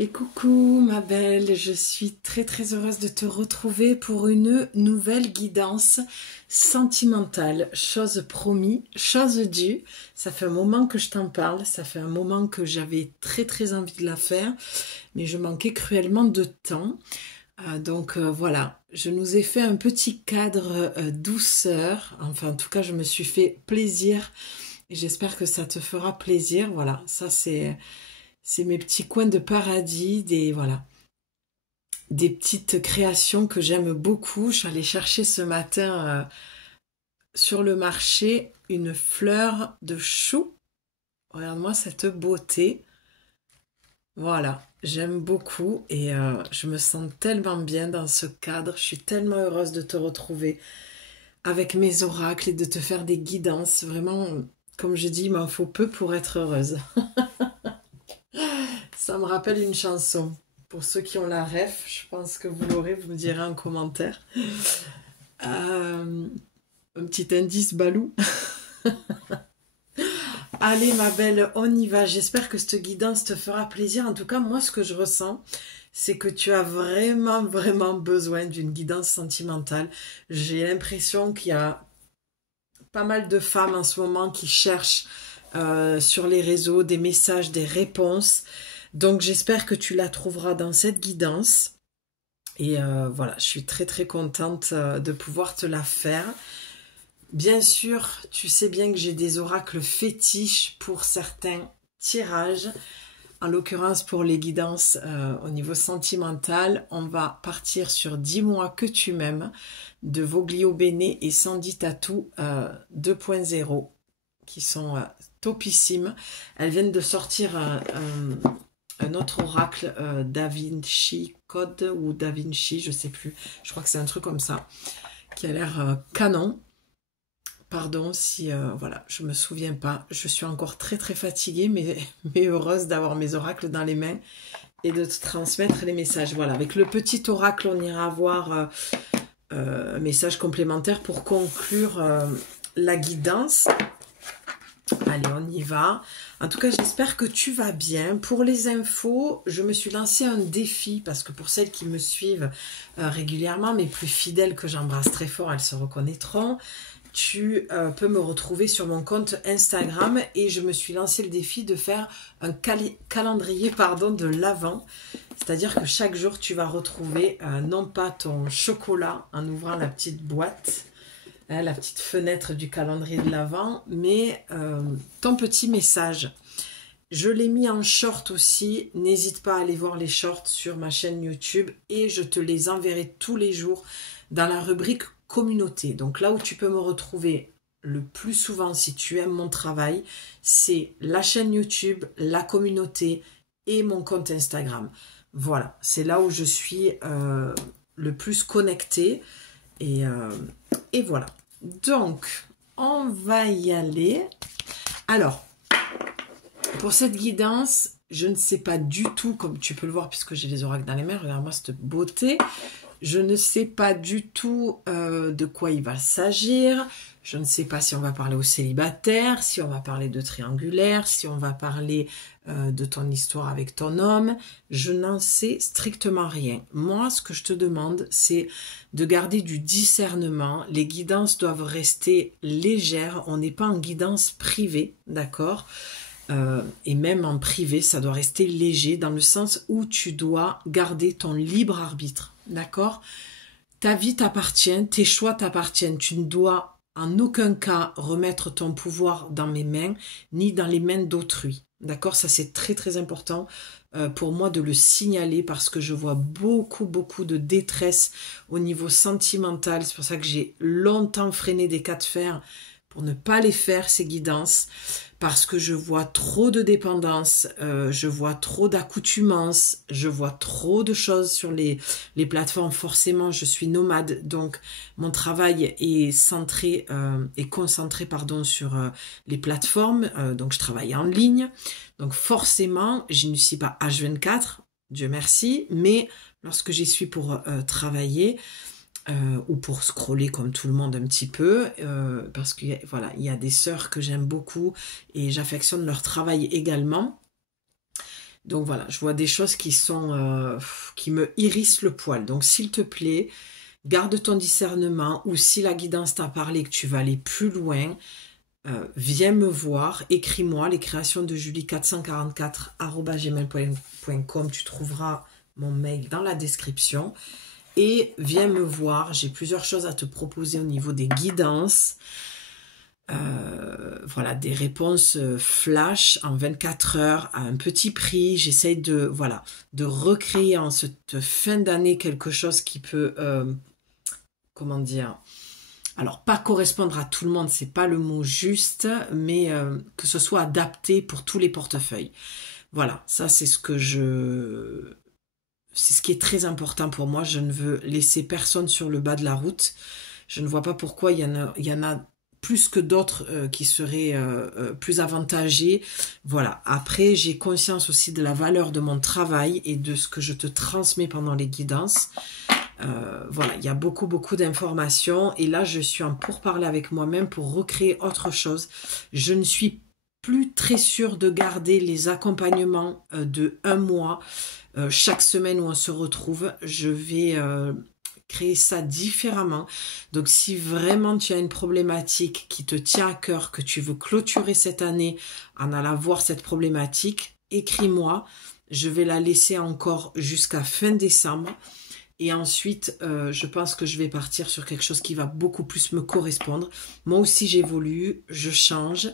Et coucou ma belle, je suis très heureuse de te retrouver pour une nouvelle guidance sentimentale. Chose promis, chose due. Ça fait un moment que je t'en parle, ça fait un moment que j'avais très envie de la faire, mais je manquais cruellement de temps. Voilà, je nous ai fait un petit cadre douceur. Enfin, en tout cas, je me suis fait plaisir et j'espère que ça te fera plaisir. Voilà, ça c'est mes petits coins de paradis, des petites créations que j'aime beaucoup. Je suis allée chercher ce matin sur le marché une fleur de chou. Regarde-moi cette beauté. Voilà, j'aime beaucoup et je me sens tellement bien dans ce cadre. Je suis tellement heureuse de te retrouver avec mes oracles et de te faire des guidances. Vraiment, comme je dis, il m'en faut peu pour être heureuse. Ça me rappelle une chanson. Pour ceux qui ont la ref, je pense que vous l'aurez, vous me direz en commentaire. Un petit indice, Balou. Allez ma belle, on y va. J'espère que cette guidance te fera plaisir. En tout cas, moi, ce que je ressens, c'est que tu as vraiment besoin d'une guidance sentimentale. J'ai l'impression qu'il y a pas mal de femmes en ce moment qui cherchent sur les réseaux des messages, des réponses. Donc j'espère que tu la trouveras dans cette guidance. Et voilà, je suis très contente de pouvoir te la faire. Bien sûr, tu sais bien que j'ai des oracles fétiches pour certains tirages. En l'occurrence, pour les guidances au niveau sentimental, on va partir sur 10 mois que tu m'aimes de Voglio Bene et Sandy Tattoo 2.0 qui sont topissimes. Elles viennent de sortir un autre oracle, Da Vinci Code ou Da Vinci, je sais plus. Je crois que c'est un truc comme ça, qui a l'air canon. Pardon si, voilà, je me souviens pas. Je suis encore très fatiguée, mais heureuse d'avoir mes oracles dans les mains et de te transmettre les messages. Voilà, avec le petit oracle, on ira voir un message complémentaire pour conclure la guidance. Allez, on y va. En tout cas, j'espère que tu vas bien. Pour les infos, je me suis lancé un défi parce que pour celles qui me suivent régulièrement, mes plus fidèles que j'embrasse très fort, elles se reconnaîtront. Tu peux me retrouver sur mon compte Instagram et je me suis lancé le défi de faire un calendrier de l'Avent. C'est-à-dire que chaque jour, tu vas retrouver non pas ton chocolat en ouvrant la petite boîte, la petite fenêtre du calendrier de l'Avent, mais ton petit message. Je l'ai mis en short aussi, n'hésite pas à aller voir les shorts sur ma chaîne YouTube et je te les enverrai tous les jours dans la rubrique communauté. Donc là où tu peux me retrouver le plus souvent si tu aimes mon travail, c'est la chaîne YouTube, la communauté et mon compte Instagram. Voilà, c'est là où je suis le plus connectée et voilà. Donc, on va y aller. Alors, pour cette guidance, je ne sais pas du tout, comme tu peux le voir puisque j'ai les oracles dans les mains, regarde-moi cette beauté. Je ne sais pas du tout de quoi il va s'agir. Je ne sais pas si on va parler aux célibataires, si on va parler de triangulaire, si on va parler de ton histoire avec ton homme. Je n'en sais strictement rien. Moi, ce que je te demande, c'est de garder du discernement. Les guidances doivent rester légères. On n'est pas en guidance privée, d'accord ? Et même en privé, ça doit rester léger dans le sens où tu dois garder ton libre arbitre. D'accord? Ta vie t'appartient, tes choix t'appartiennent. Tu ne dois en aucun cas remettre ton pouvoir dans mes mains, ni dans les mains d'autrui. D'accord? Ça, c'est très important pour moi de le signaler parce que je vois beaucoup de détresse au niveau sentimental. C'est pour ça que j'ai longtemps freiné des cas de fer pour ne pas les faire, ces guidances, parce que je vois trop de dépendance, je vois trop d'accoutumance, je vois trop de choses sur les plateformes. Forcément, je suis nomade, donc mon travail est centré et concentré sur les plateformes, donc je travaille en ligne, donc forcément, je ne suis pas H24, Dieu merci, mais lorsque j'y suis pour travailler, ou pour scroller comme tout le monde un petit peu, parce que voilà, il y a des sœurs que j'aime beaucoup et j'affectionne leur travail également. Donc voilà, je vois des choses qui sont qui me hérissent le poil. Donc s'il te plaît, garde ton discernement, ou si la guidance t'a parlé que tu vas aller plus loin, viens me voir, écris-moi les créations de Julie 444@gmail.com. Tu trouveras mon mail dans la description. Et viens me voir, j'ai plusieurs choses à te proposer au niveau des guidances. Voilà, des réponses flash en 24 heures à un petit prix. J'essaye de, voilà, de recréer en cette fin d'année quelque chose qui peut, comment dire, alors pas correspondre à tout le monde, c'est pas le mot juste, mais que ce soit adapté pour tous les portefeuilles. Voilà, ça c'est ce que c'est ce qui est très important pour moi. Je ne veux laisser personne sur le bas de la route. Je ne vois pas pourquoi il y en a plus que d'autres qui seraient plus avantagés. Voilà. Après, j'ai conscience aussi de la valeur de mon travail et de ce que je te transmets pendant les guidances. Voilà, il y a beaucoup d'informations. Et là, je suis en pourparlers avec moi-même pour recréer autre chose. Je ne suis plus très sûre de garder les accompagnements de 1 mois chaque semaine où on se retrouve. Je vais créer ça différemment. Donc si vraiment tu as une problématique qui te tient à cœur, que tu veux clôturer cette année en allant voir cette problématique, écris-moi. Je vais la laisser encore jusqu'à fin décembre. Et ensuite, je pense que je vais partir sur quelque chose qui va beaucoup plus me correspondre. Moi aussi, j'évolue, je change.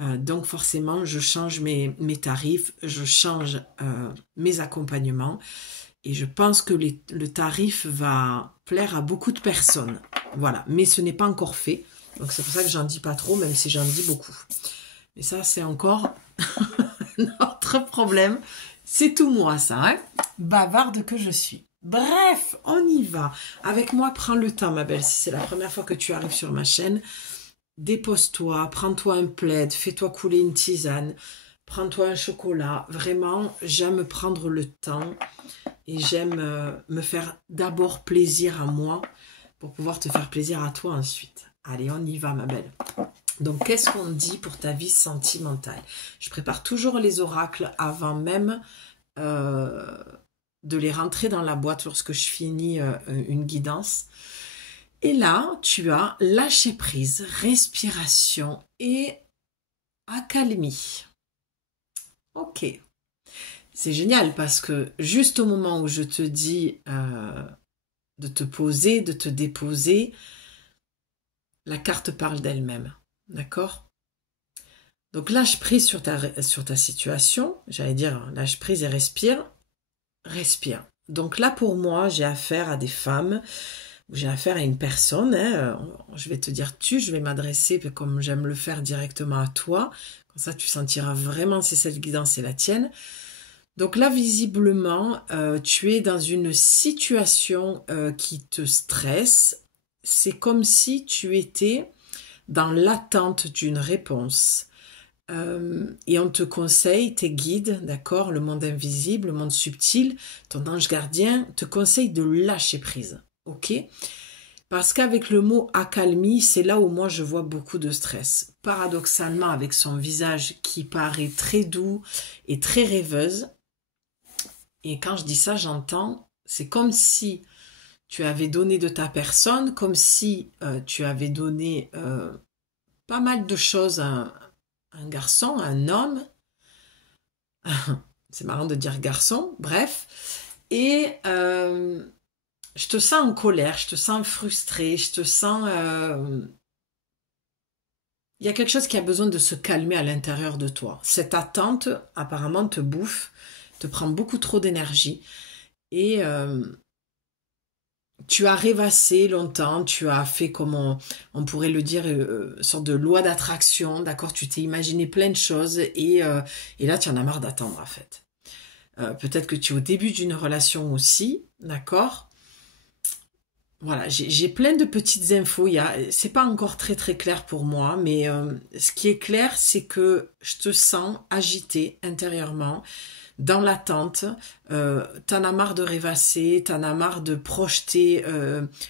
Donc forcément, je change mes tarifs, je change mes accompagnements. Et je pense que le tarif va plaire à beaucoup de personnes. Voilà, mais ce n'est pas encore fait. Donc c'est pour ça que j'en dis pas trop, même si j'en dis beaucoup. Mais ça, c'est encore notre problème. C'est tout moi, ça, hein. Bavarde que je suis. Bref, on y va. Avec moi, prends le temps, ma belle. Si c'est la première fois que tu arrives sur ma chaîne, dépose-toi, prends-toi un plaid, fais-toi couler une tisane, prends-toi un chocolat. Vraiment, j'aime prendre le temps et j'aime me faire d'abord plaisir à moi pour pouvoir te faire plaisir à toi ensuite. Allez, on y va, ma belle. Donc, qu'est-ce qu'on dit pour ta vie sentimentale? Je prépare toujours les oracles avant même de les rentrer dans la boîte lorsque je finis une guidance. Et là, tu as lâcher prise, respiration et accalmie. Ok. C'est génial parce que juste au moment où je te dis de te poser, de te déposer, la carte parle d'elle-même. D'accord? Donc lâche prise sur ta situation. J'allais dire lâche prise et respire. Respire. Donc là, pour moi, j'ai affaire à des femmes, j'ai affaire à une personne, hein, je vais te dire tu, je vais m'adresser comme j'aime le faire directement à toi, comme ça tu sentiras vraiment si cette guidance est la tienne. Donc là, visiblement, tu es dans une situation qui te stresse, c'est comme si tu étais dans l'attente d'une réponse. Et on te conseille, tes guides, d'accord, le monde invisible, le monde subtil, ton ange gardien, te conseille de lâcher prise, ok? Parce qu'avec le mot accalmie, c'est là où moi je vois beaucoup de stress. Paradoxalement, avec son visage qui paraît très doux et très rêveuse, et quand je dis ça, j'entends, c'est comme si tu avais donné de ta personne, comme si tu avais donné pas mal de choses à un garçon, un homme, c'est marrant de dire garçon, bref, et je te sens en colère, je te sens frustrée, je te sens... il y a quelque chose qui a besoin de se calmer à l'intérieur de toi. Cette attente, apparemment, te bouffe, te prend beaucoup trop d'énergie, et tu as rêvassé longtemps, tu as fait comme on pourrait le dire, une sorte de loi d'attraction, d'accord? Tu t'es imaginé plein de choses et là tu en as marre d'attendre en fait. Peut-être que tu es au début d'une relation aussi, d'accord? Voilà, j'ai plein de petites infos, c'est pas encore très très clair pour moi, mais ce qui est clair c'est que je te sens agitée intérieurement, dans l'attente, t'en as marre de rêvasser, t'en as marre de projeter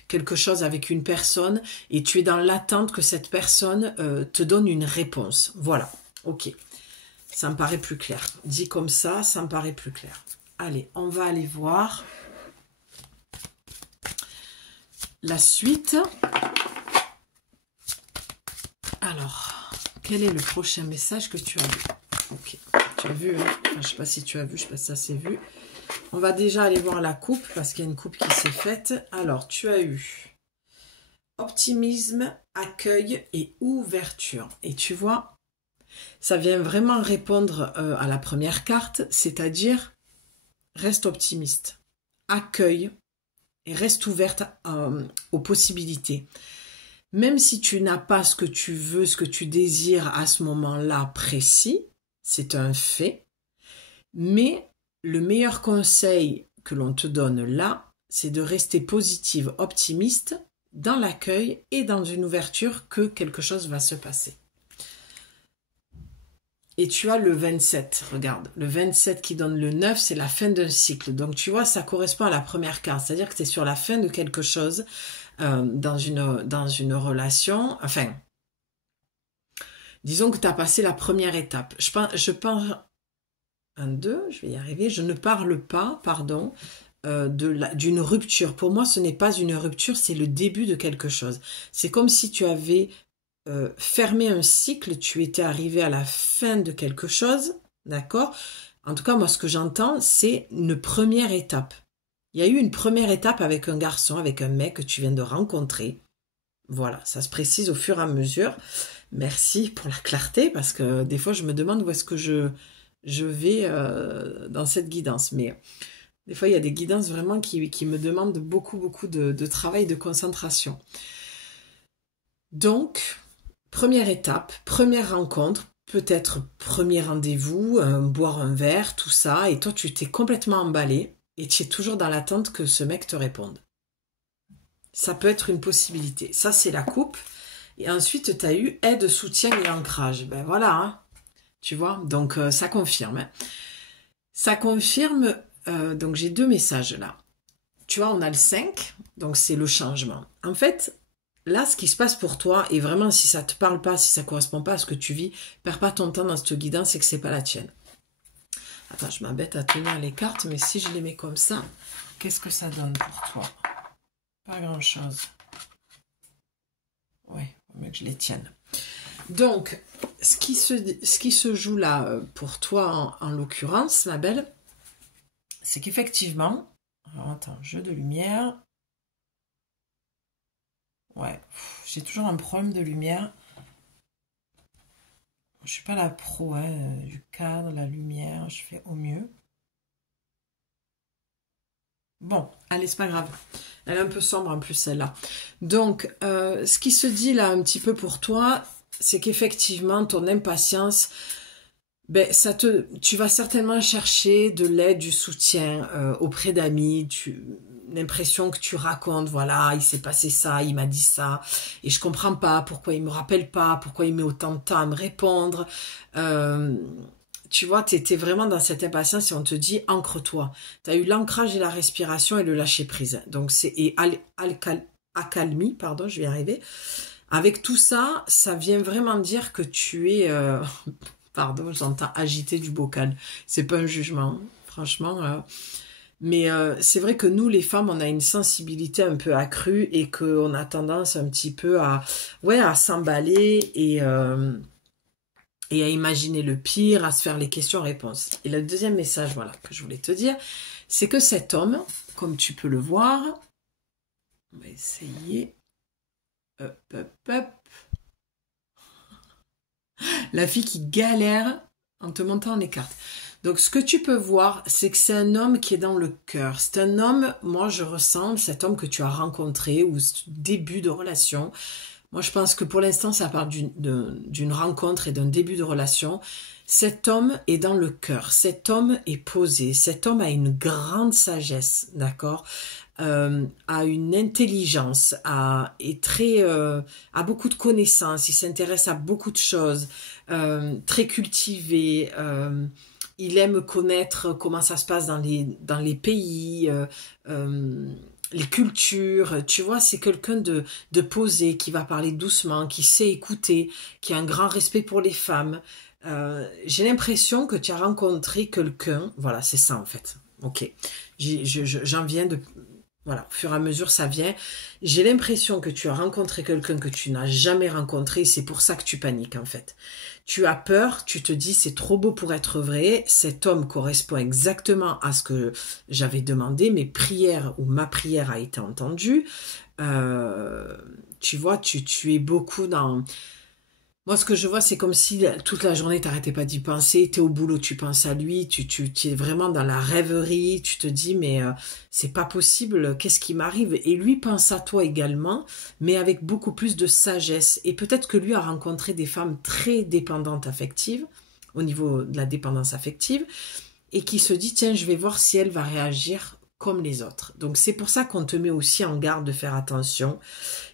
quelque chose avec une personne et tu es dans l'attente que cette personne te donne une réponse. Voilà, ok. Ça me paraît plus clair. Dit comme ça me paraît plus clair. Allez, on va aller voir la suite. Alors, quel est le prochain message que tu as vu? Ok, tu as vu, hein? Enfin, je ne sais pas si tu as vu, je ne sais pas si ça s'est vu. On va déjà aller voir la coupe, parce qu'il y a une coupe qui s'est faite. Alors, tu as eu optimisme, accueil et ouverture. Et tu vois, ça vient vraiment répondre à la première carte, c'est-à-dire reste optimiste, accueille et reste ouverte aux possibilités. Même si tu n'as pas ce que tu veux, ce que tu désires à ce moment-là précis, c'est un fait, mais le meilleur conseil que l'on te donne là, c'est de rester positive, optimiste dans l'accueil et dans une ouverture que quelque chose va se passer. Et tu as le 27, regarde, le 27 qui donne le 9, c'est la fin d'un cycle. Donc tu vois, ça correspond à la première carte, c'est-à-dire que tu es sur la fin de quelque chose dans une relation. Enfin, disons que tu as passé la première étape. Je pense, je vais y arriver, je ne parle pas, pardon, d'une rupture. Pour moi, ce n'est pas une rupture, c'est le début de quelque chose. C'est comme si tu avais fermé un cycle, tu étais arrivé à la fin de quelque chose, d'accord? En tout cas, moi, ce que j'entends, c'est une première étape. Il y a eu une première étape avec un garçon, avec un mec que tu viens de rencontrer. Voilà, ça se précise au fur et à mesure. Merci pour la clarté, parce que des fois, je me demande où est-ce que je vais dans cette guidance. Mais des fois, il y a des guidances vraiment qui me demandent beaucoup de travail, de concentration. Donc, première étape, première rencontre, peut-être premier rendez-vous, boire un verre, tout ça, et toi, tu t'es complètement emballé et tu es toujours dans l'attente que ce mec te réponde. Ça peut être une possibilité. Ça, c'est la coupe. Et ensuite, tu as eu aide, soutien et ancrage. Ben voilà, hein. Tu vois, donc ça confirme. Hein. Ça confirme, donc j'ai deux messages là. Tu vois, on a le 5, donc c'est le changement. En fait, là, ce qui se passe pour toi, et vraiment, si ça ne te parle pas, si ça ne correspond pas à ce que tu vis, perds pas ton temps dans cette guidance, c'est que ce n'est pas la tienne. Attends, je m'embête à tenir les cartes, mais si je les mets comme ça, qu'est-ce que ça donne pour toi? Pas grand-chose. Ouais, il faut mieux que je les tienne. Donc, ce qui se joue là pour toi, en l'occurrence, ma belle, c'est qu'effectivement... Alors, attends, jeu de lumière... Ouais, j'ai toujours un problème de lumière. Je suis pas la pro du cadre, la lumière, je fais au mieux. Bon, allez, c'est pas grave. Elle est un peu sombre en plus celle-là. Donc, ce qui se dit là un petit peu pour toi, c'est qu'effectivement, ton impatience, ben, tu vas certainement chercher de l'aide, du soutien auprès d'amis, l'impression que tu racontes, voilà, il s'est passé ça, il m'a dit ça, et je comprends pas pourquoi il me rappelle pas, pourquoi il met autant de temps à me répondre. Tu vois, tu étais vraiment dans cette impatience et on te dit ancre-toi. Tu as eu l'ancrage et la respiration et le lâcher prise. Donc c'est accalmie, pardon, je vais y arriver. Avec tout ça, ça vient vraiment dire que tu es pardon, j'entends agiter du bocal. C'est pas un jugement, franchement. Mais c'est vrai que nous, les femmes, on a une sensibilité un peu accrue et qu'on a tendance un petit peu à s'emballer et à imaginer le pire, à se faire les questions-réponses. Et le deuxième message, voilà, que je voulais te dire, c'est que cet homme, comme tu peux le voir, on va essayer. Hop. La fille qui galère en te montrant les cartes. Donc, ce que tu peux voir, c'est que c'est un homme qui est dans le cœur. C'est un homme, moi, je ressens, cet homme que tu as rencontré ou ce début de relation. Moi, je pense que pour l'instant, ça parle d'une rencontre et d'un début de relation. Cet homme est dans le cœur. Cet homme est posé. Cet homme a une grande sagesse, d'accord, a une intelligence, a beaucoup de connaissances. Il s'intéresse à beaucoup de choses, très cultivé. Il aime connaître comment ça se passe dans les pays, les cultures. Tu vois, c'est quelqu'un de posé, qui va parler doucement, qui sait écouter, qui a un grand respect pour les femmes. J'ai l'impression que tu as rencontré quelqu'un. Voilà, c'est ça en fait. Ok. J'en viens de... Voilà, au fur et à mesure, ça vient. J'ai l'impression que tu as rencontré quelqu'un que tu n'as jamais rencontré. C'est pour ça que tu paniques en fait. Tu as peur, tu te dis c'est trop beau pour être vrai. Cet homme correspond exactement à ce que j'avais demandé. Mes prières ou ma prière a été entendue. Tu vois, tu es beaucoup dans... Moi, ce que je vois, c'est comme si toute la journée, t'arrêtais pas d'y penser. T'es au boulot, tu penses à lui. Tu es vraiment dans la rêverie. Tu te dis, mais c'est pas possible. Qu'est-ce qui m'arrive? Et lui pense à toi également, mais avec beaucoup plus de sagesse. Et peut-être que lui a rencontré des femmes très dépendantes affectives, au niveau de la dépendance affective, et qui se dit, tiens, je vais voir si elle va réagir comme les autres. Donc c'est pour ça qu'on te met aussi en garde de faire attention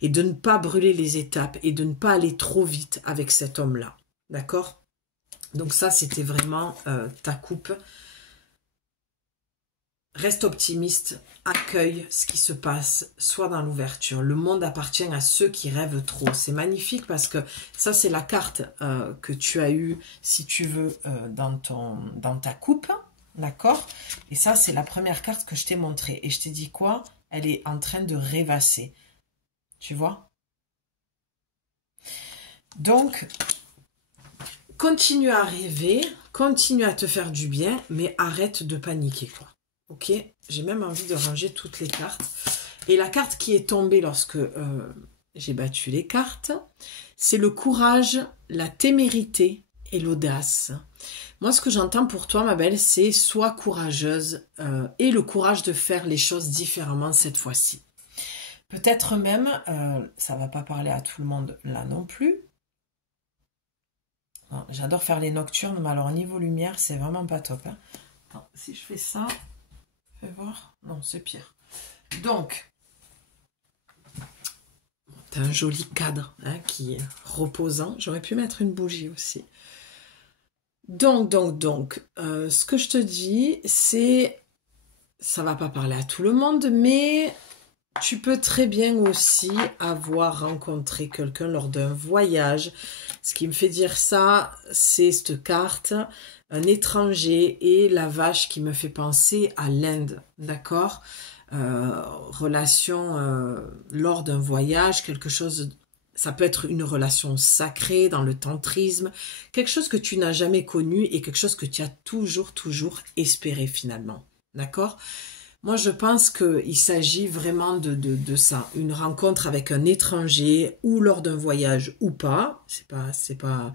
et de ne pas brûler les étapes et de ne pas aller trop vite avec cet homme-là. D'accord? Donc ça, c'était vraiment ta coupe. Reste optimiste, accueille ce qui se passe, sois dans l'ouverture. Le monde appartient à ceux qui rêvent trop. C'est magnifique parce que ça, c'est la carte que tu as eue, si tu veux, dans ta coupe. D'accord? Et ça, c'est la première carte que je t'ai montrée. Et je t'ai dit quoi? Elle est en train de rêvasser. Tu vois? Donc, continue à rêver, continue à te faire du bien, mais arrête de paniquer, quoi. Ok? J'ai même envie de ranger toutes les cartes. Et la carte qui est tombée lorsque j'ai battu les cartes, c'est le courage, la témérité et l'audace. Moi, ce que j'entends pour toi, ma belle, c'est sois courageuse et le courage de faire les choses différemment cette fois-ci. Peut-être même, ça va pas parler à tout le monde là non plus. J'adore faire les nocturnes, mais alors niveau lumière, c'est vraiment pas top. Hein. Attends, si je fais ça, fais voir. Non, c'est pire. Donc, t'as un joli cadre hein, qui est reposant. J'aurais pu mettre une bougie aussi. Donc, ce que je te dis, c'est, ça va pas parler à tout le monde, mais tu peux très bien aussi avoir rencontré quelqu'un lors d'un voyage. Ce qui me fait dire ça, c'est cette carte, un étranger et la vache qui me fait penser à l'Inde, d'accord? Relation lors d'un voyage, quelque chose... Ça peut être une relation sacrée dans le tantrisme, quelque chose que tu n'as jamais connu et quelque chose que tu as toujours espéré finalement. D'accord? Moi, je pense qu'il s'agit vraiment de ça. Une rencontre avec un étranger ou lors d'un voyage ou pas. C'est pas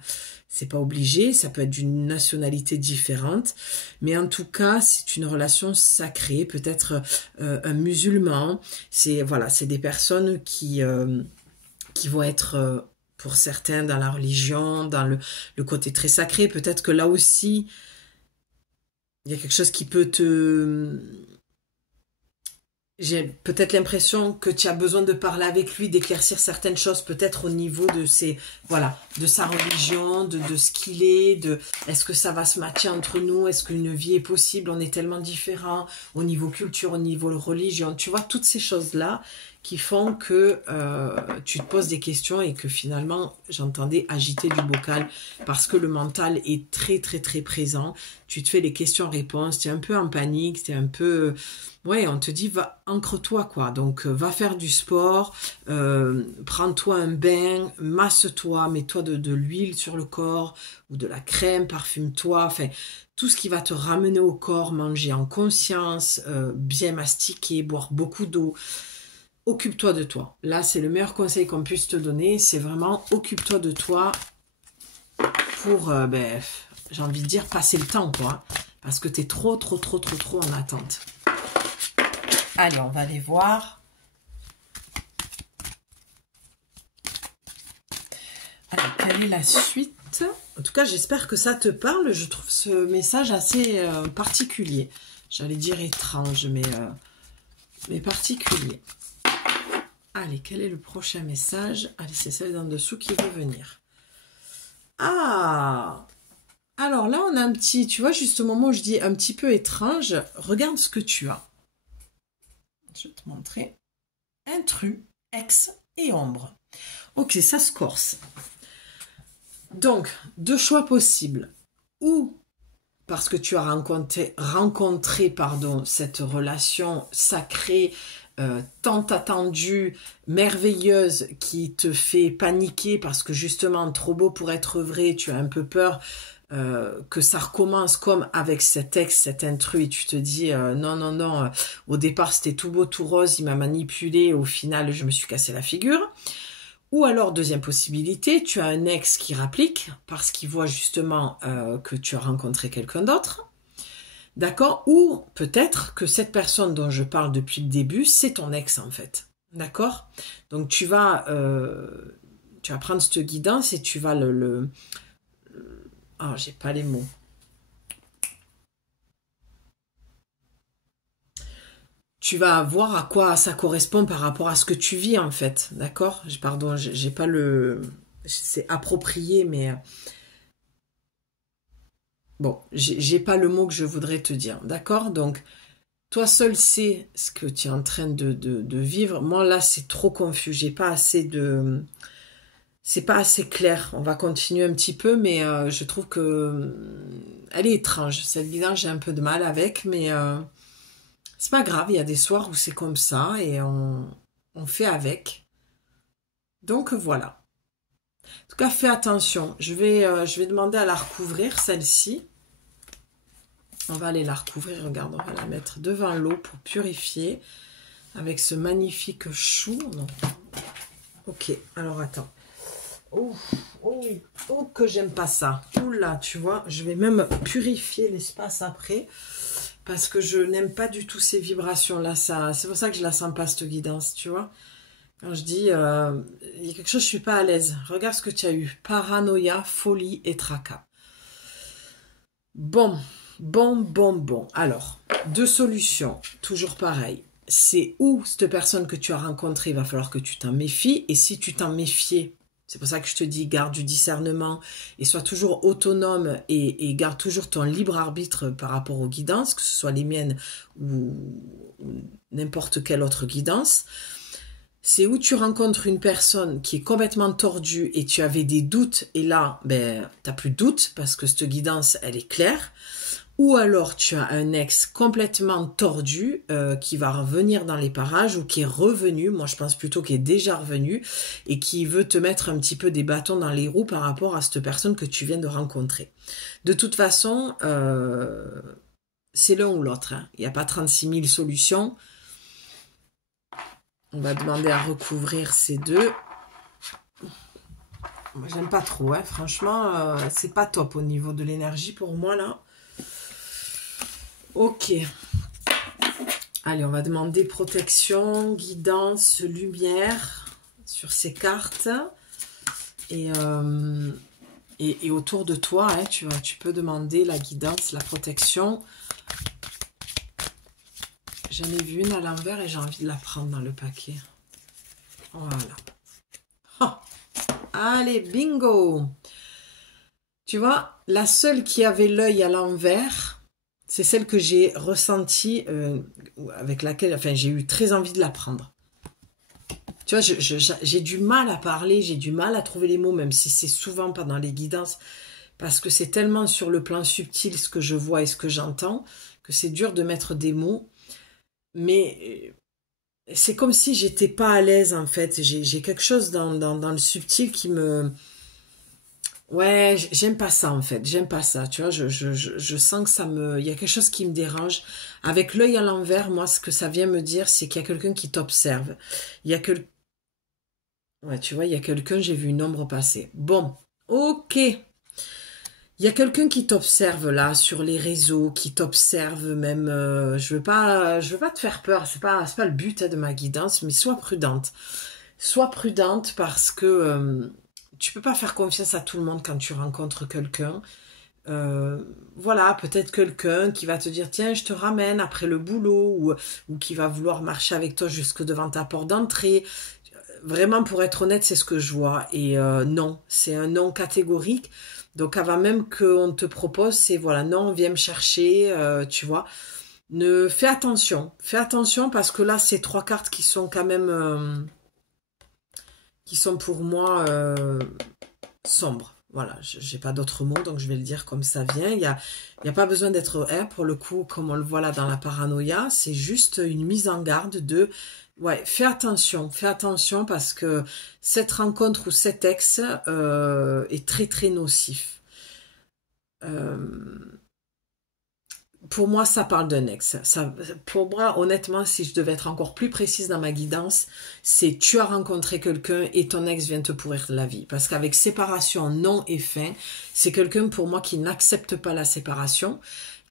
obligé. Ça peut être d'une nationalité différente. Mais en tout cas, c'est une relation sacrée. Peut-être un musulman. C'est des personnes qui vont être, pour certains, dans la religion, dans le côté très sacré. Peut-être que là aussi, il y a quelque chose qui peut te... J'ai peut-être l'impression que tu as besoin de parler avec lui, d'éclaircir certaines choses, peut-être au niveau de de sa religion, de ce qu'il est, est-ce que ça va se matcher entre nous, est-ce qu'une vie est possible, on est tellement différents au niveau culture, au niveau religion, tu vois, toutes ces choses-là qui font que tu te poses des questions et que finalement, j'entendais agiter du bocal parce que le mental est très présent, tu te fais des questions-réponses, tu es un peu en panique, tu es un peu... Ouais, on te dit, va, ancre-toi, quoi. Donc, va faire du sport, prends-toi un bain, masse-toi, mets-toi de l'huile sur le corps ou de la crème, parfume-toi. Enfin, tout ce qui va te ramener au corps, manger en conscience, bien mastiquer, boire beaucoup d'eau. Occupe-toi de toi. Là, c'est le meilleur conseil qu'on puisse te donner. C'est vraiment, occupe-toi de toi pour, j'ai envie de dire, passer le temps, quoi. Parce que tu es trop en attente. Allez, on va aller voir. Alors, quelle est la suite? En tout cas, j'espère que ça te parle. Je trouve ce message assez particulier. J'allais dire étrange, mais particulier. Allez, quel est le prochain message? Allez, c'est celle d'en dessous qui veut venir. Ah! Alors là, on a un petit... Tu vois, juste au moment où je dis un petit peu étrange, regarde ce que tu as. Je vais te montrer. Intrus, ex et ombre. Ok, ça se corse. Donc, deux choix possibles. Ou parce que tu as rencontré cette relation sacrée, tant attendue, merveilleuse, qui te fait paniquer parce que justement, trop beau pour être vrai, tu as un peu peur que ça recommence comme avec cet ex, cet intrus, et tu te dis non, non, non, au départ c'était tout beau, tout rose, il m'a manipulé, au final je me suis cassé la figure. Ou alors, deuxième possibilité, tu as un ex qui rapplique parce qu'il voit justement que tu as rencontré quelqu'un d'autre. D'accord? Ou peut-être que cette personne dont je parle depuis le début, c'est ton ex en fait. D'accord? Donc tu vas prendre cette guidance et tu vas Ah, j'ai pas les mots. Tu vas voir à quoi ça correspond par rapport à ce que tu vis en fait. D'accord? Pardon, j'ai pas le... C'est approprié, mais... Bon, j'ai pas le mot que je voudrais te dire. D'accord? Donc, toi seul sais ce que tu es en train de vivre. Moi, là, c'est trop confus. J'ai pas assez de... C'est pas assez clair. On va continuer un petit peu, mais je trouve que... Elle est étrange. Cette guidance, j'ai un peu de mal avec, mais c'est pas grave. Il y a des soirs où c'est comme ça et on fait avec. Donc, voilà. En tout cas, fais attention. Je vais demander à la recouvrir, celle-ci. On va aller la recouvrir. Regarde, on va la mettre devant l'eau pour purifier. Avec ce magnifique chou. Non. Ok, alors attends. Oh, oh, oh, que j'aime pas ça. Oula, tu vois, je vais même purifier l'espace après. Parce que je n'aime pas du tout ces vibrations-là. C'est pour ça que je la sens pas, cette guidance, tu vois. Quand je dis, il y a quelque chose, je suis pas à l'aise. Regarde ce que tu as eu. Paranoïa, folie et tracas. Bon, bon. Alors, deux solutions. Toujours pareil. C'est où cette personne que tu as rencontrée, il va falloir que tu t'en méfies. Et si tu t'en méfies, c'est pour ça que je te dis, garde du discernement et sois toujours autonome et garde toujours ton libre arbitre par rapport aux guidances, que ce soit les miennes ou n'importe quelle autre guidance. C'est où tu rencontres une personne qui est complètement tordue et tu avais des doutes et là, ben, tu n'as plus de doute parce que cette guidance, elle est claire. Ou alors tu as un ex complètement tordu qui va revenir dans les parages ou qui est revenu, moi je pense plutôt qu'il est déjà revenu et qui veut te mettre un petit peu des bâtons dans les roues par rapport à cette personne que tu viens de rencontrer. De toute façon, c'est l'un ou l'autre. Hein. Il n'y a pas 36 000 solutions. On va demander à recouvrir ces deux. Moi j'aime pas trop, hein. Franchement, c'est pas top au niveau de l'énergie pour moi là. Ok. Allez, on va demander protection, guidance, lumière sur ces cartes. Et autour de toi, hein, tu peux demander la guidance, la protection. J'en ai vu une à l'envers et j'ai envie de la prendre dans le paquet. Voilà. Oh. Allez, bingo! Tu vois, la seule qui avait l'œil à l'envers... C'est celle que j'ai ressentie, avec laquelle, enfin, j'ai eu très envie de la prendre. Tu vois, j'ai du mal à parler, j'ai du mal à trouver les mots, même si c'est souvent pendant les guidances, parce que c'est tellement sur le plan subtil ce que je vois et ce que j'entends, que c'est dur de mettre des mots. Mais c'est comme si j'étais pas à l'aise, en fait. J'ai quelque chose dans le subtil qui me... Ouais, j'aime pas ça en fait, j'aime pas ça, tu vois, je sens que ça me... Il y a quelque chose qui me dérange. Avec l'œil à l'envers, moi, ce que ça vient me dire, c'est qu'il y a quelqu'un qui t'observe. Il y a Ouais, tu vois, il y a quelqu'un, j'ai vu une ombre passer. Bon, ok. Il y a quelqu'un qui t'observe là, sur les réseaux, qui t'observe même... je veux pas te faire peur, c'est pas le but hein, de ma guidance, mais sois prudente. Sois prudente parce que... tu peux pas faire confiance à tout le monde quand tu rencontres quelqu'un. Voilà, peut-être quelqu'un qui va te dire tiens, je te ramène après le boulot ou qui va vouloir marcher avec toi jusque devant ta porte d'entrée. Vraiment, pour être honnête, c'est ce que je vois. Et non, c'est un non catégorique. Donc, avant même qu'on te propose, c'est voilà, non, viens me chercher, tu vois. Fais attention parce que là, c'est trois cartes qui sont quand même... qui sont pour moi sombres. Voilà, j'ai pas d'autres mots, donc je vais le dire comme ça vient. Il y a pas besoin d'être, hein, pour le coup, comme on le voit là dans la paranoïa, c'est juste une mise en garde de, ouais, fais attention parce que cette rencontre ou cet ex est très très nocif. Euh, pour moi, ça parle d'un ex. Ça, pour moi, honnêtement, si je devais être encore plus précise dans ma guidance, c'est tu as rencontré quelqu'un et ton ex vient te pourrir la vie. Parce qu'avec séparation, non et fin, c'est quelqu'un pour moi qui n'accepte pas la séparation,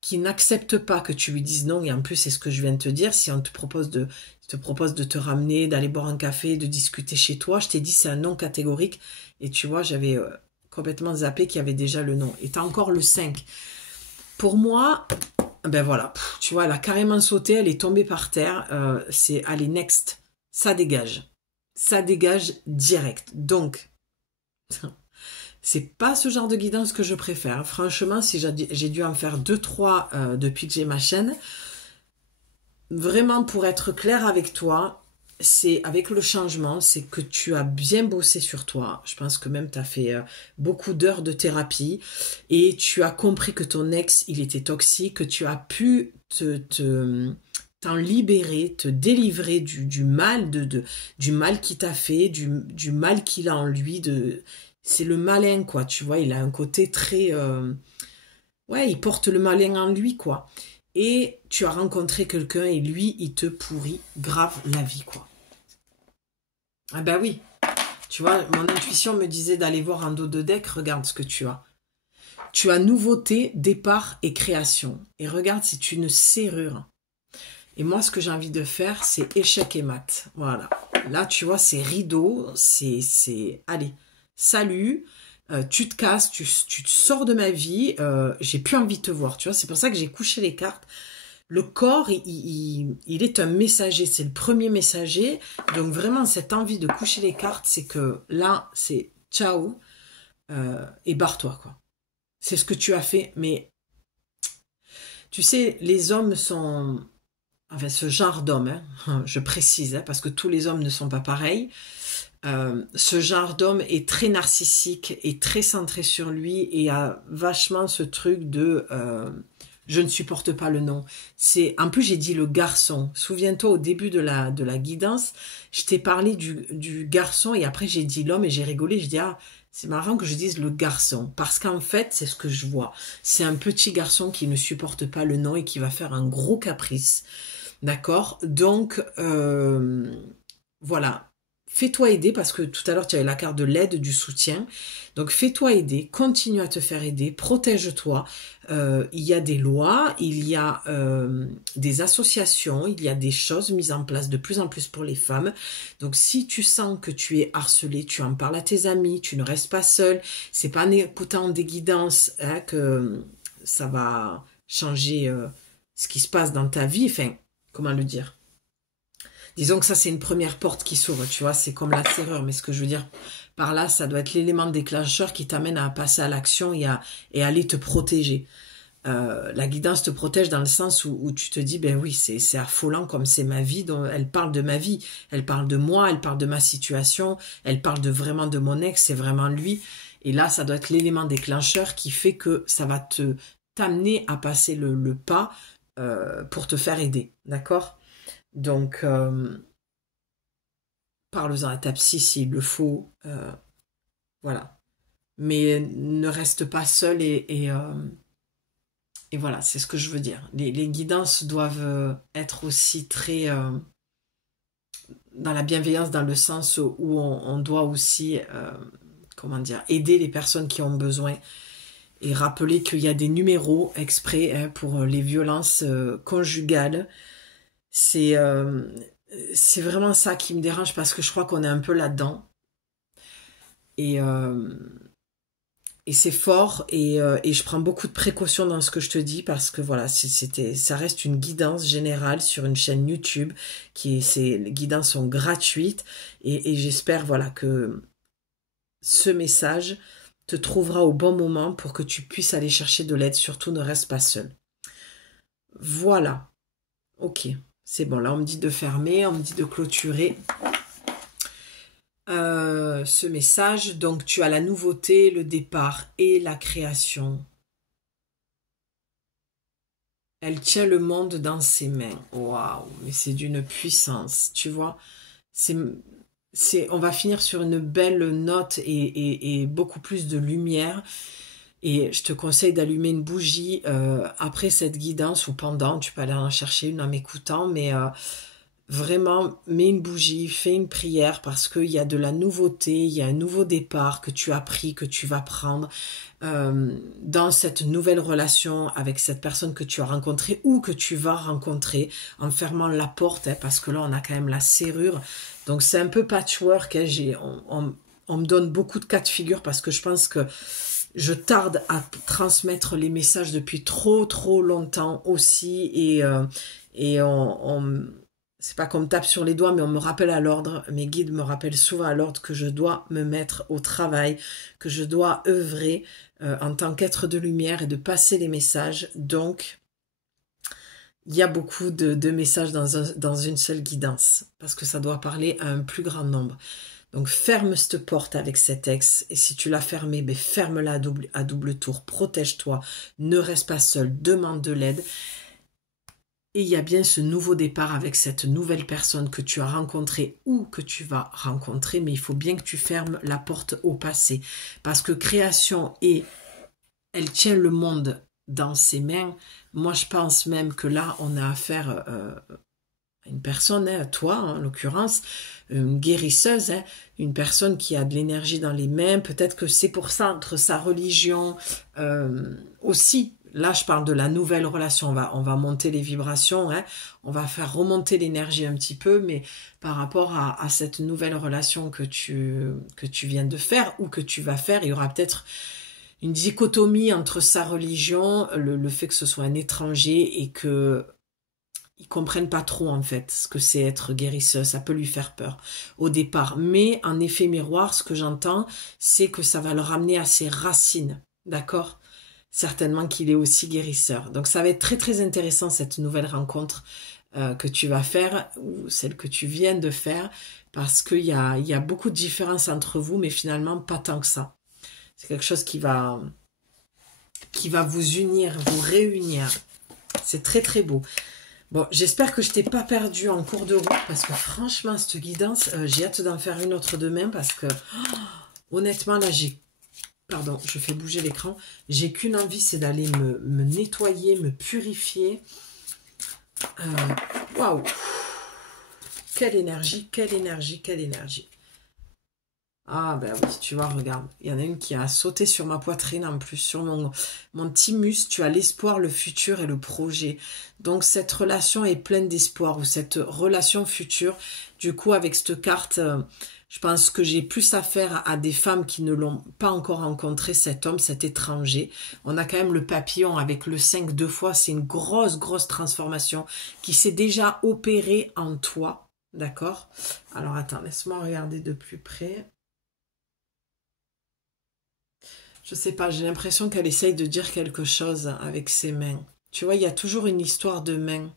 qui n'accepte pas que tu lui dises non. Et en plus, c'est ce que je viens de te dire. Si on te propose de te ramener, d'aller boire un café, de discuter chez toi, je t'ai dit c'est un non catégorique. Et tu vois, j'avais complètement zappé qu'il y avait déjà le non. Et t'as encore le 5. Pour moi, ben voilà, tu vois, elle a carrément sauté, elle est tombée par terre. C'est, allez, next, ça dégage. Ça dégage direct. Donc, c'est pas ce genre de guidance que je préfère. Franchement, si j'ai dû en faire 2, 3 depuis que j'ai ma chaîne, vraiment pour être clair avec toi, c'est avec le changement, c'est que tu as bien bossé sur toi. Je pense que même tu as fait beaucoup d'heures de thérapie et tu as compris que ton ex, il était toxique, que tu as pu t'en libérer, te délivrer du mal, du mal qu'il t'a fait, du mal qu'il a en lui. C'est le malin, quoi. Tu vois, il a un côté très... ouais, il porte le malin en lui, quoi. Et tu as rencontré quelqu'un et lui, il te pourrit grave la vie, quoi. Ah ben oui, tu vois, mon intuition me disait d'aller voir un dos de deck, regarde ce que tu as. Tu as nouveauté, départ et création. Et regarde, c'est une serrure. Et moi, ce que j'ai envie de faire, c'est échec et mat. Voilà. Là, tu vois, c'est rideau, allez, salut, tu te casses, tu te sors de ma vie, j'ai plus envie de te voir, tu vois. C'est pour ça que j'ai couché les cartes. Le corps, il est un messager, c'est le premier messager. Donc vraiment, cette envie de coucher les cartes, c'est que là, c'est ciao et barre-toi, quoi. C'est ce que tu as fait, mais tu sais, les hommes sont... Enfin, ce genre d'homme, hein, je précise, hein, parce que tous les hommes ne sont pas pareils. Ce genre d'homme est très narcissique et très centré sur lui et a vachement ce truc de je ne supporte pas le non. C'est en plus j'ai dit le garçon. Souviens-toi au début de la guidance, je t'ai parlé du garçon et après j'ai dit l'homme et j'ai rigolé. Je dis ah c'est marrant que je dise le garçon parce qu'en fait c'est ce que je vois. C'est un petit garçon qui ne supporte pas le non et qui va faire un gros caprice. D'accord? Donc voilà. Fais-toi aider parce que tout à l'heure tu avais la carte de l'aide, du soutien. Donc fais-toi aider, continue à te faire aider, protège-toi. Il y a des lois, il y a des associations, il y a des choses mises en place de plus en plus pour les femmes. Donc si tu sens que tu es harcelé, tu en parles à tes amis, tu ne restes pas seul. C'est pas en écoutant des guidances hein, que ça va changer ce qui se passe dans ta vie. Enfin, comment le dire? Disons que ça, c'est une première porte qui s'ouvre, tu vois, c'est comme la serrure, mais ce que je veux dire par là, ça doit être l'élément déclencheur qui t'amène à passer à l'action et à aller te protéger. La guidance te protège dans le sens où tu te dis, ben oui, c'est affolant comme c'est ma vie, donc elle parle de ma vie, elle parle de moi, elle parle de ma situation, elle parle de vraiment de mon ex, c'est vraiment lui. Et là, ça doit être l'élément déclencheur qui fait que ça va t'amener à passer le pas pour te faire aider, d'accord? Donc, parle-en à ta psy s'il le faut, voilà. Mais ne reste pas seul et voilà, c'est ce que je veux dire. Les guidances doivent être aussi très dans la bienveillance, dans le sens où on doit aussi, comment dire, aider les personnes qui ont besoin et rappeler qu'il y a des numéros exprès hein, pour les violences conjugales. C'est vraiment ça qui me dérange parce que je crois qu'on est un peu là-dedans. Et, euh, et c'est fort et je prends beaucoup de précautions dans ce que je te dis parce que voilà, ça reste une guidance générale sur une chaîne YouTube les guidances sont gratuites et j'espère voilà que ce message te trouvera au bon moment pour que tu puisses aller chercher de l'aide. Surtout ne reste pas seul. Voilà. Ok. C'est bon, là on me dit de fermer, on me dit de clôturer. ce message. Donc tu as la nouveauté, le départ et la création. Elle tient le monde dans ses mains. Waouh, mais c'est d'une puissance, tu vois. On va finir sur une belle note et beaucoup plus de lumière. Et je te conseille d'allumer une bougie après cette guidance ou pendant. Tu peux aller en chercher une en m'écoutant, mais vraiment, mets une bougie, fais une prière parce qu'il y a de la nouveauté, il y a un nouveau départ que tu as pris, que tu vas prendre dans cette nouvelle relation avec cette personne que tu as rencontrée ou que tu vas rencontrer en fermant la porte, hein, parce que là, on a quand même la serrure. Donc, c'est un peu patchwork. Hein, on me donne beaucoup de cas de figure parce que je pense que je tarde à transmettre les messages depuis trop longtemps aussi et c'est pas qu'on me tape sur les doigts, mais on me rappelle à l'ordre, mes guides me rappellent souvent à l'ordre que je dois me mettre au travail, que je dois œuvrer en tant qu'être de lumière et de passer les messages. Donc, il y a beaucoup de messages dans une seule guidance, parce que ça doit parler à un plus grand nombre. Donc, ferme cette porte avec cet ex, et si tu l'as fermée, ben, ferme-la à double tour, protège-toi, ne reste pas seul, demande de l'aide. Et il y a bien ce nouveau départ avec cette nouvelle personne que tu as rencontrée ou que tu vas rencontrer, mais il faut bien que tu fermes la porte au passé. Parce que création elle tient le monde dans ses mains. Moi, je pense même que là, on a affaire à une personne, hein, toi en l'occurrence, une guérisseuse, hein, une personne qui a de l'énergie dans les mains. Peut-être que c'est pour ça, entre sa religion aussi. Là, je parle de la nouvelle relation. On va monter les vibrations, hein. On va faire remonter l'énergie un petit peu, mais par rapport à cette nouvelle relation que tu viens de faire ou que tu vas faire, il y aura peut-être une dichotomie entre sa religion, le fait que ce soit un étranger et que ils comprennent pas trop en fait ce que c'est être guérisseuse. Ça peut lui faire peur au départ. Mais en effet miroir, ce que j'entends, c'est que ça va le ramener à ses racines. D'accord ? Certainement qu'il est aussi guérisseur. Donc ça va être très intéressant cette nouvelle rencontre que tu vas faire ou celle que tu viens de faire parce qu'il y a beaucoup de différences entre vous mais finalement pas tant que ça. C'est quelque chose qui va vous unir, vous réunir. C'est très beau. Bon, j'espère que je t'ai pas perdu en cours de route parce que franchement cette guidance, j'ai hâte d'en faire une autre demain parce que honnêtement là Pardon, je fais bouger l'écran. J'ai qu'une envie, c'est d'aller me nettoyer, me purifier. Waouh! Quelle énergie, quelle énergie, quelle énergie. Ah ben oui, tu vois, regarde. Il y en a une qui a sauté sur ma poitrine en plus, sur mon thymus. Tu as l'espoir, le futur et le projet. Donc cette relation est pleine d'espoir ou cette relation future. Du coup, avec cette carte... je pense que j'ai plus affaire à des femmes qui ne l'ont pas encore rencontré, cet homme, cet étranger. On a quand même le papillon avec le 5 deux fois. C'est une grosse transformation qui s'est déjà opérée en toi. D'accord? Alors attends, laisse-moi regarder de plus près. Je sais pas, j'ai l'impression qu'elle essaye de dire quelque chose avec ses mains. Tu vois, il y a toujours une histoire de mains.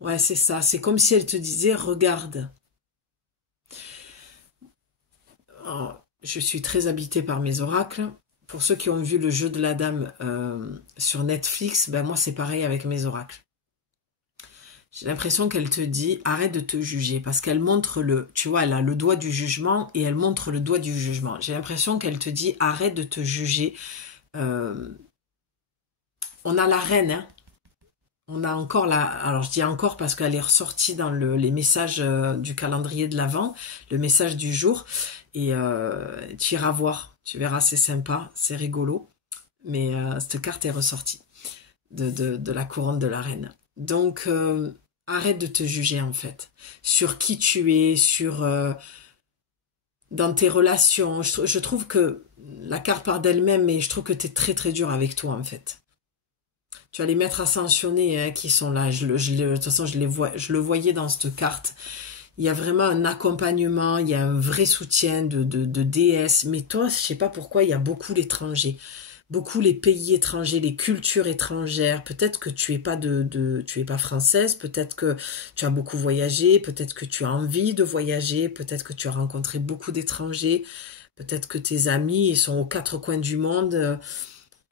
Ouais, c'est ça. C'est comme si elle te disait, regarde. Alors, je suis très habitée par mes oracles. Pour ceux qui ont vu le jeu de la dame sur Netflix, ben moi c'est pareil avec mes oracles. J'ai l'impression qu'elle te dit arrête de te juger parce qu'elle montre tu vois, elle a le doigt du jugement et elle montre le doigt du jugement. J'ai l'impression qu'elle te dit arrête de te juger. On a la reine, hein. On a encore alors je dis encore parce qu'elle est ressortie dans les messages du calendrier de l'Avent, le message du jour. Et tu iras voir, tu verras, c'est sympa, c'est rigolo. Mais cette carte est ressortie de la couronne de la reine. Donc, arrête de te juger en fait. Sur qui tu es, dans tes relations. Je trouve que la carte part d'elle-même, mais je trouve que tu es très dur avec toi en fait. Tu as les maîtres ascensionnés hein, qui sont là. De toute façon, je le voyais dans cette carte. Il y a vraiment un accompagnement, il y a un vrai soutien de déesse. Mais toi, je sais pas pourquoi, il y a beaucoup l'étranger. beaucoup les pays étrangers, les cultures étrangères. Peut-être que tu es pas tu es pas française, peut-être que tu as beaucoup voyagé, peut-être que tu as envie de voyager, peut-être que tu as rencontré beaucoup d'étrangers, peut-être que tes amis ils sont aux quatre coins du monde.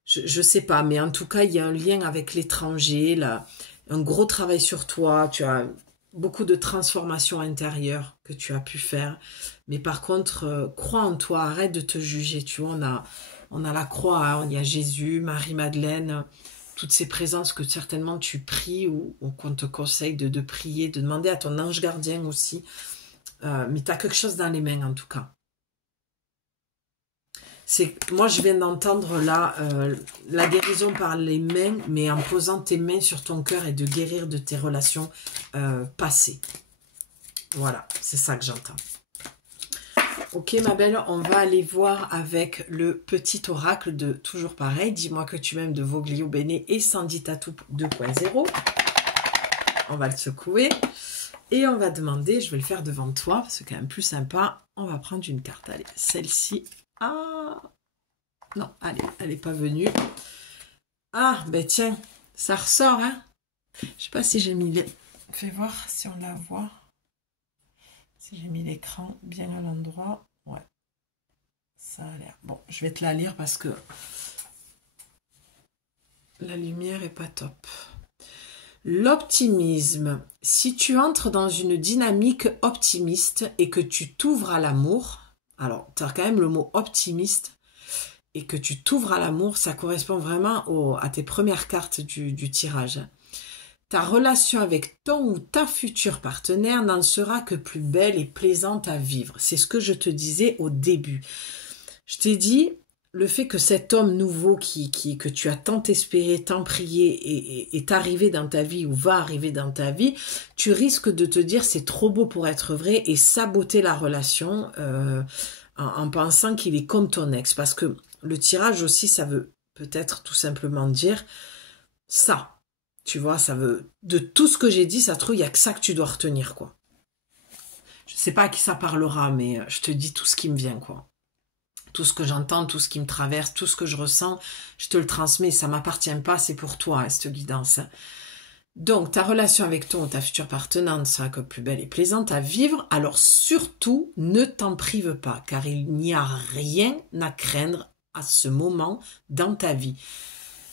Je sais pas, mais en tout cas, il y a un lien avec l'étranger, là, un gros travail sur toi, tu as beaucoup de transformations intérieures que tu as pu faire. Mais par contre, crois en toi, arrête de te juger, tu vois, on a la croix, hein, il y a Jésus, Marie-Madeleine, toutes ces présences que certainement tu pries ou qu'on te conseille de prier, de demander à ton ange gardien aussi. Mais tu as quelque chose dans les mains en tout cas. Moi je viens d'entendre là la guérison par les mains, mais en posant tes mains sur ton cœur et de guérir de tes relations passées. Voilà, c'est ça que j'entends. Ok ma belle, on va aller voir avec le petit oracle de toujours pareil. Dis-moi que tu m'aimes de Voglio Bene et Sandy Tatou 2.0. On va le secouer. Et on va demander, je vais le faire devant toi, c'est quand même plus sympa. On va prendre une carte. Allez, celle-ci. Ah non, allez, elle n'est pas venue. Ah, ben tiens, ça ressort, hein. Je sais pas si j'ai mis les... Fais voir si on la voit. Si j'ai mis l'écran bien à l'endroit. Ouais, ça a l'air... Bon, je vais te la lire parce que la lumière est pas top. L'optimisme. Si tu entres dans une dynamique optimiste et que tu t'ouvres à l'amour, alors tu as quand même le mot optimiste, et que tu t'ouvres à l'amour, ça correspond vraiment à tes premières cartes du tirage. Ta relation avec ton ou ta future partenaire n'en sera que plus belle et plaisante à vivre. C'est ce que je te disais au début. Je t'ai dit, le fait que cet homme nouveau que tu as tant espéré, tant prié est arrivé dans ta vie ou va arriver dans ta vie, tu risques de te dire c'est trop beau pour être vrai et saboter la relation en pensant qu'il est comme ton ex. Parce que le tirage aussi, ça veut peut-être tout simplement dire ça. Tu vois, ça veut... De tout ce que j'ai dit, ça se trouve, il n'y a que ça que tu dois retenir, quoi. Je ne sais pas à qui ça parlera, mais je te dis tout ce qui me vient, quoi. Tout ce que j'entends, tout ce qui me traverse, tout ce que je ressens, je te le transmets. Ça ne m'appartient pas, c'est pour toi, hein, cette guidance. Donc, ta relation avec ton ou ta future partenaire sera que plus belle et plaisante à vivre. Alors, surtout, ne t'en prive pas, car il n'y a rien à craindre à ce moment dans ta vie.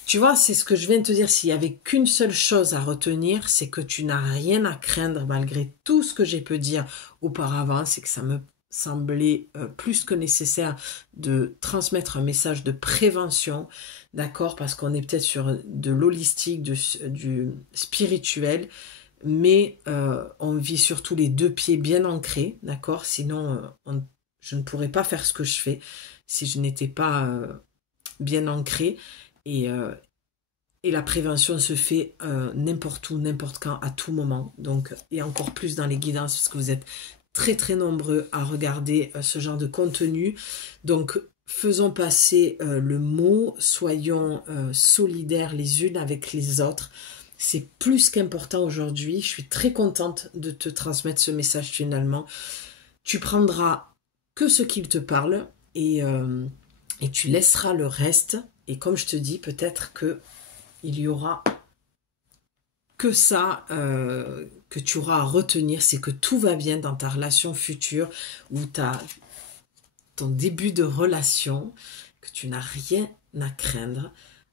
Tu vois, c'est ce que je viens de te dire. S'il n'y avait qu'une seule chose à retenir, c'est que tu n'as rien à craindre malgré tout ce que j'ai pu dire auparavant. C'est que ça me semblait plus que nécessaire de transmettre un message de prévention, d'accord? Parce qu'on est peut-être sur de l'holistique, du spirituel, mais on vit surtout les deux pieds bien ancrés, d'accord? Sinon, je ne pourrais pas faire ce que je fais si je n'étais pas bien ancrée. Et la prévention se fait n'importe où, n'importe quand, à tout moment. Donc, et encore plus dans les guidances, parce que vous êtes très très nombreux à regarder ce genre de contenu. Donc, faisons passer le mot, soyons solidaires les unes avec les autres. C'est plus qu'important aujourd'hui. Je suis très contente de te transmettre ce message finalement. Tu prendras que ce qu'il te parle et tu laisseras le reste. Et comme je te dis, peut-être que il y aura que ça que tu auras à retenir, c'est que tout va bien dans ta relation future ou ton début de relation, que tu n'as rien à craindre.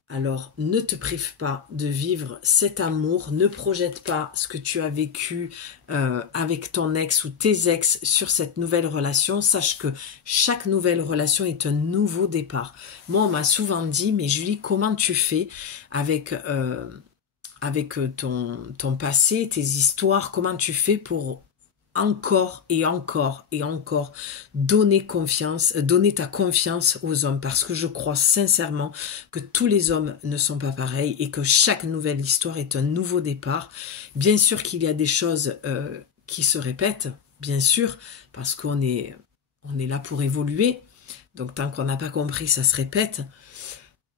Alors, ne te prive pas de vivre cet amour, ne projette pas ce que tu as vécu avec ton ex ou tes ex sur cette nouvelle relation. Sache que chaque nouvelle relation est un nouveau départ. Moi, on m'a souvent dit, mais Julie, comment tu fais avec ton passé, tes histoires, comment tu fais pour encore et encore et encore donner ta confiance aux hommes, parce que je crois sincèrement que tous les hommes ne sont pas pareils et que chaque nouvelle histoire est un nouveau départ. Bien sûr qu'il y a des choses qui se répètent, bien sûr, parce qu'on est là pour évoluer, donc tant qu'on n'a pas compris, ça se répète.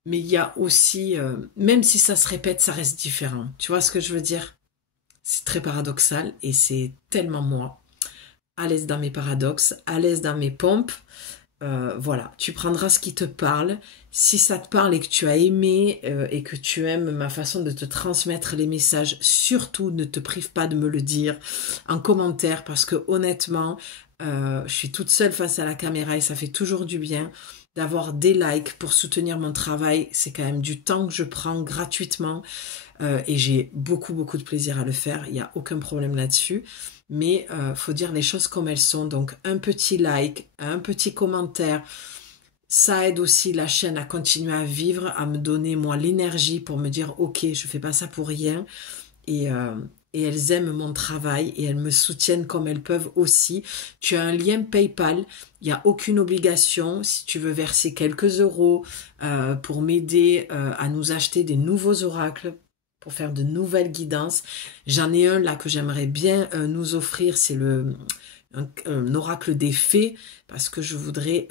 Mais il y a aussi, même si ça se répète, ça reste différent. Tu vois ce que je veux dire? C'est très paradoxal et c'est tellement moi. À l'aise dans mes paradoxes, à l'aise dans mes pompes. Voilà, tu prendras ce qui te parle. Si ça te parle et que tu as aimé et que tu aimes ma façon de te transmettre les messages, surtout ne te prive pas de me le dire en commentaire parce que honnêtement, je suis toute seule face à la caméra et ça fait toujours du bien d'avoir des likes pour soutenir mon travail. C'est quand même du temps que je prends gratuitement et j'ai beaucoup de plaisir à le faire. Il n'y a aucun problème là-dessus. Mais faut dire les choses comme elles sont. Donc un petit like, un petit commentaire, ça aide aussi la chaîne à continuer à vivre, à me donner moi l'énergie pour me dire ok, je fais pas ça pour rien. Et, euh, et elles aiment mon travail et elles me soutiennent comme elles peuvent aussi. Tu as un lien PayPal, il n'y a aucune obligation. Si tu veux verser quelques euros pour m'aider à nous acheter des nouveaux oracles, pour faire de nouvelles guidances. J'en ai un là que j'aimerais bien nous offrir, c'est un oracle des fées, parce que je voudrais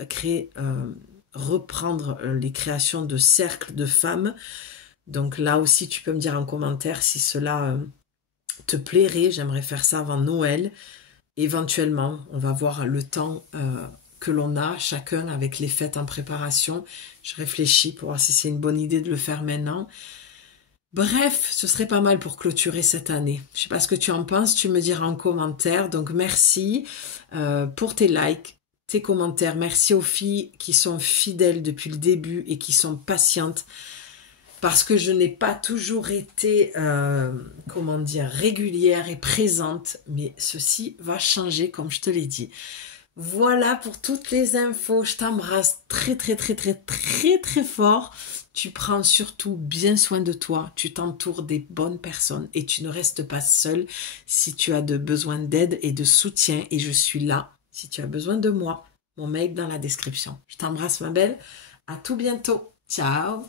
reprendre les créations de cercles de femmes. Donc là aussi, tu peux me dire en commentaire si cela te plairait. J'aimerais faire ça avant Noël. Éventuellement, on va voir le temps que l'on a, chacun avec les fêtes en préparation. Je réfléchis pour voir si c'est une bonne idée de le faire maintenant. Bref, ce serait pas mal pour clôturer cette année. Je sais pas ce que tu en penses, tu me diras en commentaire. Donc merci pour tes likes, tes commentaires. Merci aux filles qui sont fidèles depuis le début et qui sont patientes. Parce que je n'ai pas toujours été, comment dire, régulière et présente. Mais ceci va changer comme je te l'ai dit. Voilà pour toutes les infos. Je t'embrasse très fort. Tu prends surtout bien soin de toi. Tu t'entoures des bonnes personnes et tu ne restes pas seule si tu as besoin d'aide et de soutien. Et je suis là si tu as besoin de moi. Mon mail dans la description. Je t'embrasse ma belle. À tout bientôt. Ciao.